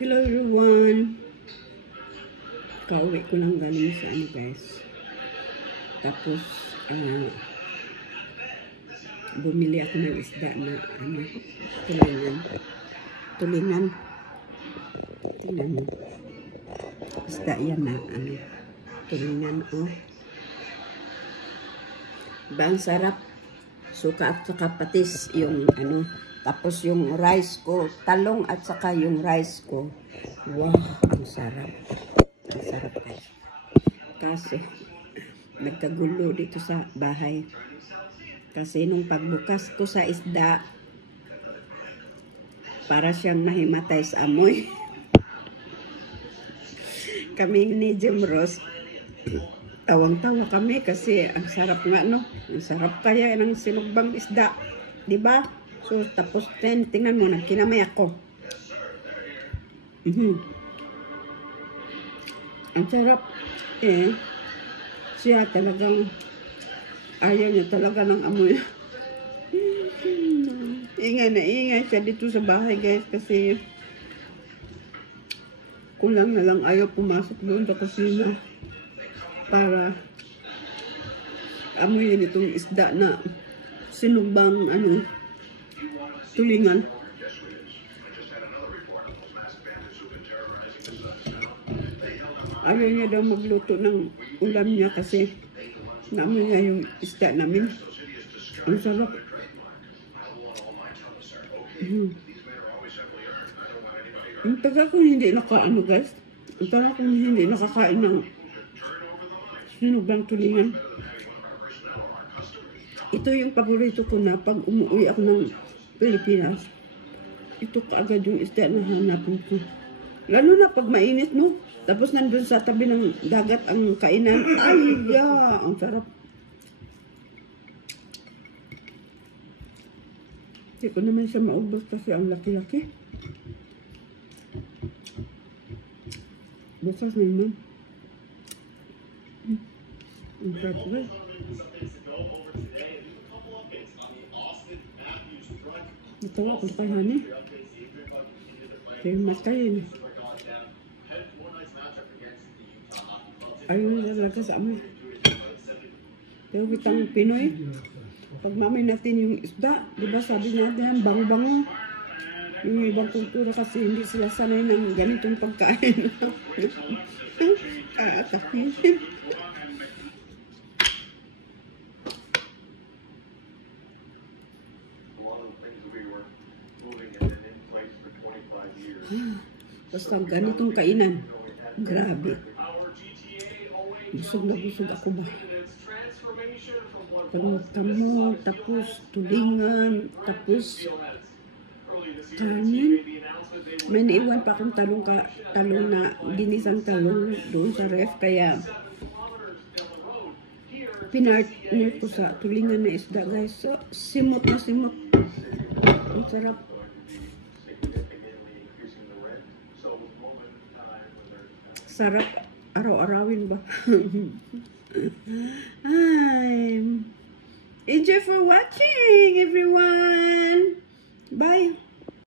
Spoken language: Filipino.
Hello everyone. Kauwi ko lang galing sa ano guys. Tapos bumili ako ng isda na ano, tulingan. Tingnan mo. Isda yan na ano, tulingan oh. Ba ang sarap. Suka at saka patis yung ano. Tapos yung rice ko, talong at saka yung rice ko. Wow, ang sarap. Ang sarap guys. Kasi, nagkagulo dito sa bahay. Kasi nung pagbukas ko sa isda, para siyang nahimatay sa amoy. Kami ni Jim Ross, tawang-tawa kami kasi ang sarap nga no. Ang sarap kaya ng sinugbang isda. Diba? So, tapos tingnan mo, nagkinamay ako. Ang sarap. Siya talagang, ayaw niya talaga ng amoy. Ingay na ingay siya dito sa bahay guys kasi kulang na lang ayaw pumasok doon sa kusina para amoyin itong isda na sinugbang ano, tulingan. Ayaw niya daw magluto ng ulam niya kasi naamoy niya yung isda namin. Ang sarap. Ang taga kung hindi nakaano guys. Ang taga kung hindi nakakain ng sinugbang tulingan. Ito yung paborito ko na pag umuwi ako ng Pilipinas. Ito kaagad yung isda na hanapin ko. Lalo na pag mainit no. Tapos nandun sa tabi ng dagat ang kainan. Ay, ang sarap. Hindi ko naman siya maubos kasi ang laki-laki. Busas na yun. Ang sarap rin. Natawa ko kay Honey. Kaya matay yun. Ayaw na talaga sa amoy. Pero kitang Pinoy, pag mamay natin yung isda, diba sabi natin, bango-bango. Yung ibang kultura kasi hindi sila sanay ng ganitong pagkain. Atakin. Basta ganitong kainan. Grabe. Busog na busog ako ba? Tamo, tapos tulingan, tapos kanin. May naiwan pa akong talong na ginisang talong doon sa ref. Kaya pinartner ko sa tulingan na isda guys. So, simot na simot. Ang sarap. Sarap araw-arawin ba? Hi. Enjoy for watching everyone. Bye.